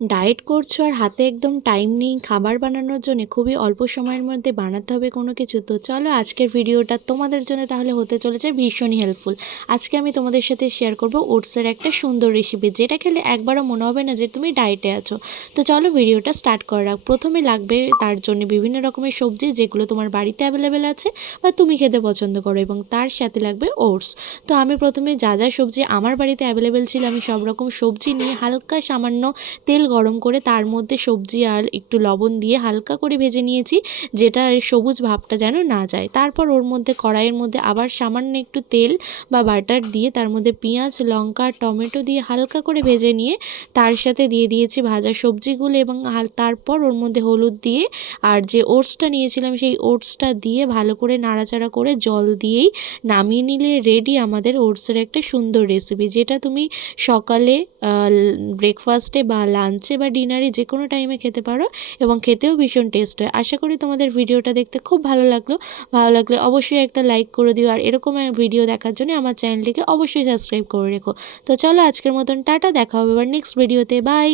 Diet করছো আর হাতে একদম টাইম নেই খাবার বানানোর জন্য, খুবই অল্প সময়ের মধ্যে বানাতে হবে কোনো কিছু। তো চলো আজকের ভিডিওটা তোমাদের জন্য তাহলে হতে চলেছে ভীষণই হেল্পফুল। আজকে আমি তোমাদের সাথে শেয়ার করব ওটসের একটা সুন্দর রেসিপি, যেটা খেলে একবারও মনে হবে না যে তুমি ডায়েটে আছো। তো চলো ভিডিওটা স্টার্ট করা। প্রথমে লাগবে তার জন্য বিভিন্ন রকমের সবজি, যেগুলো তোমার বাড়িতে অ্যাভেলেবেল আছে বা তুমি খেতে পছন্দ করো, এবং তার সাথে লাগবে ওটস। তো আমি প্রথমে যা যা সবজি আমার বাড়িতে অ্যাভেলেবেল ছিল আমি সব রকম সবজি নিয়ে হালকা সামান্য তেল গরম করে তার মধ্যে সবজি আর একটু লবণ দিয়ে হালকা করে ভেজে নিয়েছি, যেটা সবুজ ভাবটা যেন না যায়। তারপর ওর মধ্যে কড়াইয়ের মধ্যে আবার সামান্য একটু তেল বা বাটার দিয়ে তার মধ্যে পেঁয়াজ, লঙ্কা, টমেটো দিয়ে হালকা করে ভেজে নিয়ে তার সাথে দিয়ে দিয়েছি ভাজা সবজিগুলো, এবং তারপর ওর মধ্যে হলুদ দিয়ে আর যে ওটসটা নিয়েছিলাম সেই ওটসটা দিয়ে ভালো করে নাড়াচাড়া করে জল দিয়েই নামিয়ে নিলে রেডি আমাদের ওটসের একটা সুন্দর রেসিপি, যেটা তুমি সকালে ব্রেকফাস্টে বা লাঞ্চে বা ডিনারে যে কোনো টাইমে খেতে পারো, এবং খেতেও ভীষণ টেস্ট হয়। আশা করি তোমাদের ভিডিওটা দেখতে খুব ভালো লাগলে অবশ্যই একটা লাইক করে দিও, আর এরকম ভিডিও দেখার জন্য আমার চ্যানেলটিকে অবশ্যই সাবস্ক্রাইব করে রেখো। তো চলো আজকের মতন টাটা, দেখা হবে এবার নেক্সট ভিডিওতে, বাই।